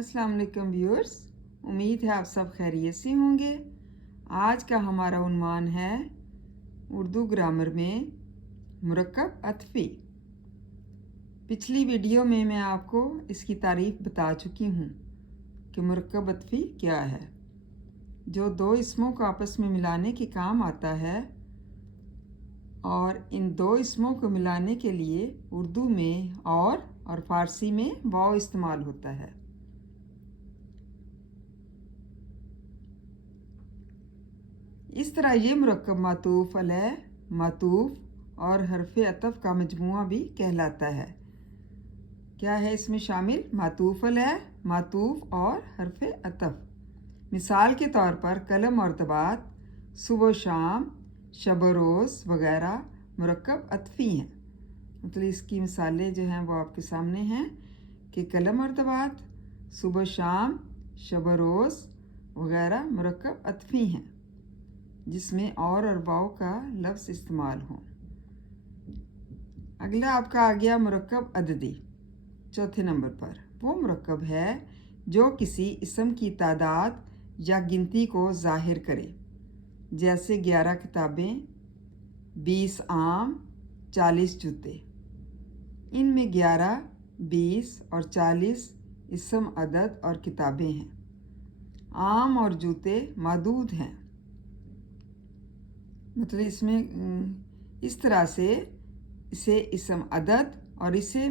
अस्सलाम वालेकुम व्यूअर्स, उम्मीद है आप सब खैरियत से होंगे। आज का हमारा उन्वान है उर्दू ग्रामर में मुरक्कब अतफ़ी। पिछली वीडियो में मैं आपको इसकी तारीफ़ बता चुकी हूँ कि मुरक्कब अतफ़ी क्या है, जो दो इसमों को आपस में मिलाने के काम आता है। और इन दो इसमों को मिलाने के लिए उर्दू में और फ़ारसी में वाव इस्तेमाल होता है। इस तरह ये मुरक्कब मातूफ़ अलैह, मातूफ़ और हरफ़े अतफ़ का मजमुआ भी कहलाता है। क्या है इसमें शामिल? मातूफ़ अलैह, मातूफ़ और हरफ़े अतफ़। मिसाल के तौर पर कलम और दबात, सुबह शाम, शब रोज़ वगैरह मुरक्कब अतफ़ी हैं। मतलब इसकी मिसालें जो हैं वो आपके सामने हैं कि कलम और दबात, सुबह शाम, शब रोज़ वगैरह मुरक्कब अतफ़ी हैं जिसमें और वाव का लफ्ज़ इस्तेमाल हो। अगला आपका आ गया मुरक्कब अददी। चौथे नंबर पर वो मुरक्कब है जो किसी इस्म की तादाद या गिनती को ज़ाहिर करे, जैसे 11 किताबें, 20 आम, 40 जूते। इनमें 11, 20 और 40 इस्म अदद और किताबें हैं। आम और जूते मादूद हैं। मतलब इसमें इस तरह से इसे इस्म अदद और इसे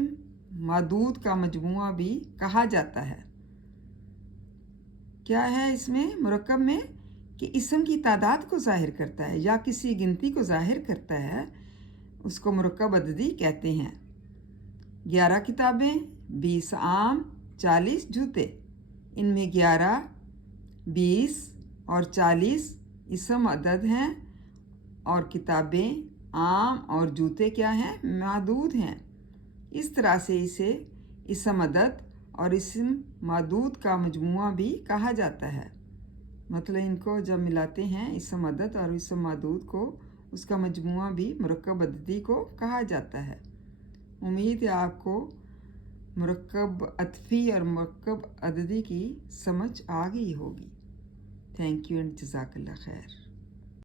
मादूद का मजमुआ भी कहा जाता है। क्या है इसमें मुरक्कब में कि इस्म की तादाद को ज़ाहिर करता है या किसी गिनती को ज़ाहिर करता है, उसको मुरक्कब अददी कहते हैं। 11 किताबें, 20 आम, 40 जूते। इनमें 11, 20 और 40 इस्म अदद हैं और किताबें, आम और जूते क्या हैं? मादूद हैं। इस तरह से इसे इस्म अदद और इस्म मादूद का मजमुआ भी कहा जाता है। मतलब इनको जब मिलाते हैं इस्म अदद और इस्म मादूद को, उसका मजमुआ भी मुरक्कब अददी को कहा जाता है। उम्मीद है आपको मुरक्कब अतफ़ी और मुरक्कब अददी की समझ आ गई होगी। थैंक यू एंड जज़ाकल्लाह खैर।